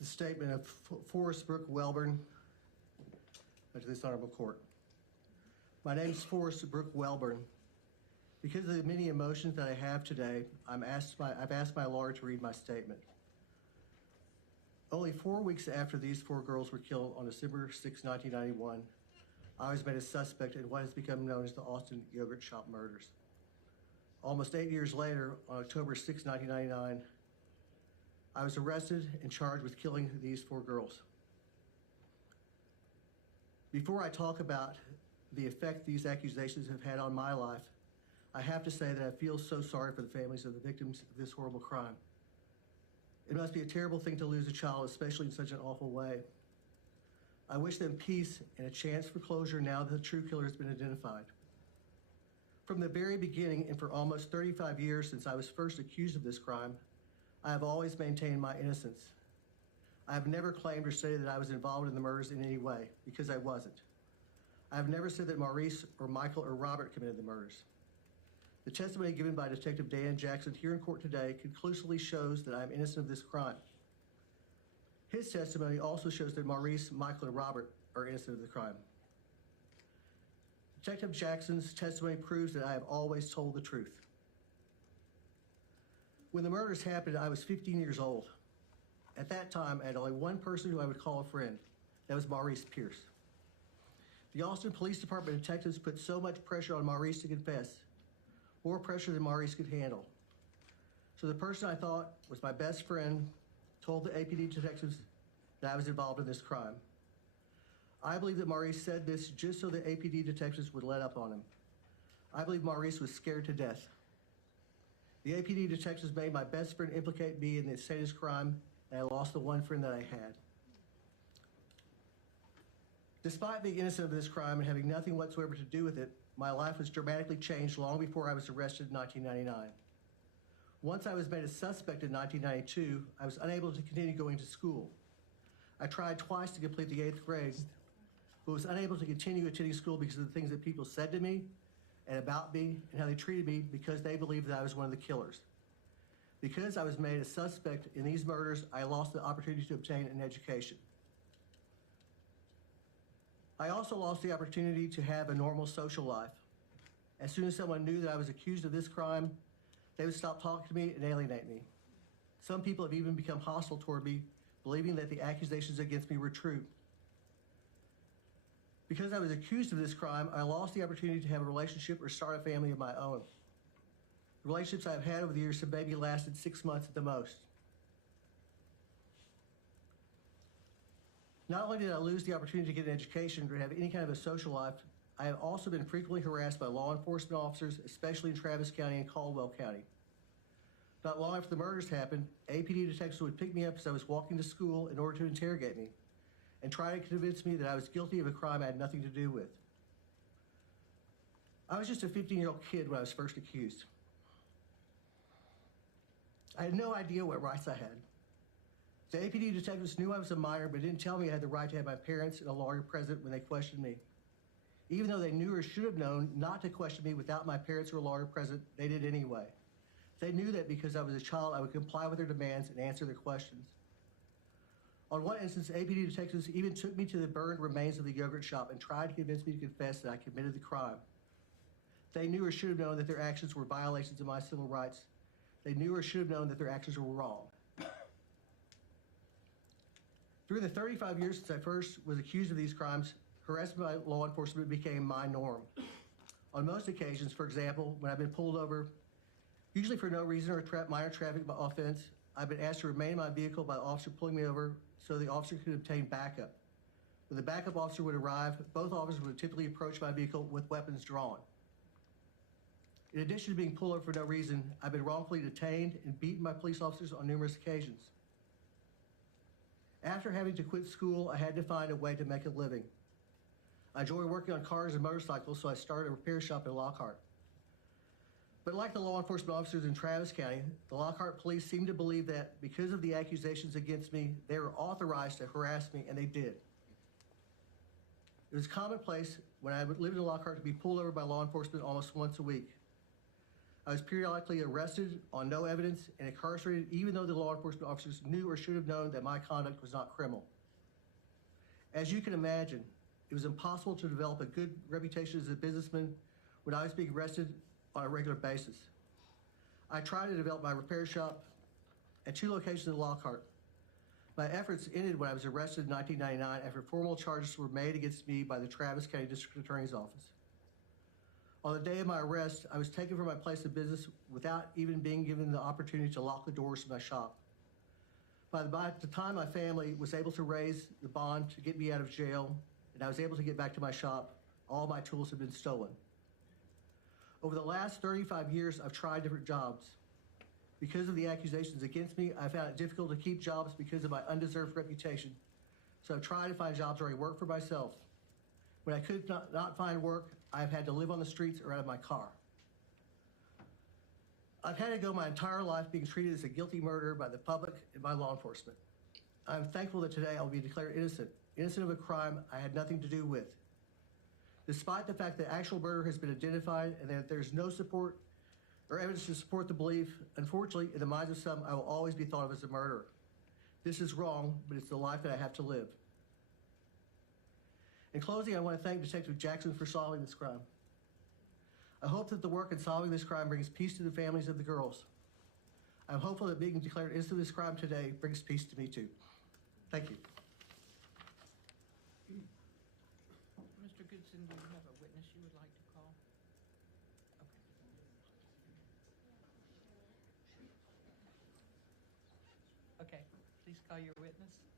the statement of Forrest Welborn to this honorable court. My name is Forrest Welborn. Because of the many emotions that I have today, I've asked my lawyer to read my statement. Only 4 weeks after these 4 girls were killed on December 6, 1991, I was made a suspect in what has become known as the Austin Yogurt Shop murders. Almost 8 years later, on October 6, 1999, I was arrested and charged with killing these 4 girls. Before I talk about the effect these accusations have had on my life, I have to say that I feel so sorry for the families of the victims of this horrible crime. It must be a terrible thing to lose a child, especially in such an awful way. I wish them peace and a chance for closure now that the true killer has been identified. From the very beginning, and for almost 35 years since I was first accused of this crime, I have always maintained my innocence. I have never claimed or stated that I was involved in the murders in any way, because I wasn't. I have never said that Maurice or Michael or Robert committed the murders. The testimony given by Detective Dan Jackson here in court today conclusively shows that I am innocent of this crime. His testimony also shows that Maurice, Michael, and Robert are innocent of the crime. Detective Jackson's testimony proves that I have always told the truth. When the murders happened, I was 15 years old. At that time, I had only one person who I would call a friend. That was Maurice Pierce. The Austin Police Department detectives put so much pressure on Maurice to confess, more pressure than Maurice could handle. So the person I thought was my best friend told the APD detectives that I was involved in this crime. I believe that Maurice said this just so the APD detectives would let up on him. I believe Maurice was scared to death. The APD detectives made my best friend implicate me in the sadist crime, and I lost the one friend that I had. Despite being innocent of this crime and having nothing whatsoever to do with it, my life was dramatically changed long before I was arrested in 1999. Once I was made a suspect in 1992, I was unable to continue going to school. I tried twice to complete the 8th grade, but was unable to continue attending school because of the things that people said to me and about me and how they treated me because they believed that I was one of the killers. Because I was made a suspect in these murders, I lost the opportunity to obtain an education. I also lost the opportunity to have a normal social life. As soon as someone knew that I was accused of this crime, they would stop talking to me and alienate me. Some people have even become hostile toward me, believing that the accusations against me were true. Because I was accused of this crime, I lost the opportunity to have a relationship or start a family of my own. The relationships I've had over the years have maybe lasted 6 months at the most. Not only did I lose the opportunity to get an education or have any kind of a social life, I have also been frequently harassed by law enforcement officers, especially in Travis County and Caldwell County. Not long after the murders happened, APD detectives would pick me up as I was walking to school in order to interrogate me and try to convince me that I was guilty of a crime I had nothing to do with. I was just a 15-year-old kid when I was first accused. I had no idea what rights I had. The APD detectives knew I was a minor, but didn't tell me I had the right to have my parents and a lawyer present when they questioned me. Even though they knew or should have known not to question me without my parents or a lawyer present, they did anyway. They knew that because I was a child, I would comply with their demands and answer their questions. On one instance, APD detectives even took me to the burned remains of the yogurt shop and tried to convince me to confess that I committed the crime. They knew or should have known that their actions were violations of my civil rights. They knew or should have known that their actions were wrong. Through the 35 years since I first was accused of these crimes, harassment by law enforcement became my norm. On most occasions, for example, when I've been pulled over, usually for no reason or a minor traffic offense, I've been asked to remain in my vehicle by the officer pulling me over so the officer could obtain backup. When the backup officer would arrive, both officers would typically approach my vehicle with weapons drawn. In addition to being pulled over for no reason, I've been wrongfully detained and beaten by police officers on numerous occasions. After having to quit school, I had to find a way to make a living. I enjoy working on cars and motorcycles, so I started a repair shop in Lockhart. But like the law enforcement officers in Travis County, the Lockhart police seemed to believe that because of the accusations against me, they were authorized to harass me, and they did. It was commonplace when I lived in Lockhart to be pulled over by law enforcement almost once a week. I was periodically arrested on no evidence and incarcerated even though the law enforcement officers knew or should have known that my conduct was not criminal. As you can imagine, it was impossible to develop a good reputation as a businessman when I was being arrested on a regular basis. I tried to develop my repair shop at 2 locations in Lockhart. My efforts ended when I was arrested in 1999 after formal charges were made against me by the Travis County District Attorney's Office. On the day of my arrest, I was taken from my place of business without even being given the opportunity to lock the doors to my shop. By the time my family was able to raise the bond to get me out of jail and I was able to get back to my shop, all my tools had been stolen. Over the last 35 years, I've tried different jobs. Because of the accusations against me, I found it difficult to keep jobs because of my undeserved reputation. So I've tried to find jobs where I work for myself. When I could not find work, I've had to live on the streets or out of my car. I've had to go my entire life being treated as a guilty murderer by the public and by law enforcement. I'm thankful that today I will be declared innocent of a crime I had nothing to do with. Despite the fact that actual murder has been identified and that there's no support or evidence to support the belief, unfortunately, in the minds of some, I will always be thought of as a murderer. This is wrong, but it's the life that I have to live. In closing, I want to thank Detective Jackson for solving this crime. I hope that the work in solving this crime brings peace to the families of the girls. I'm hopeful that being declared innocent of this crime today brings peace to me too. Thank you. Mr. Goodson, do you have a witness you would like to call? Okay. Okay, please call your witness.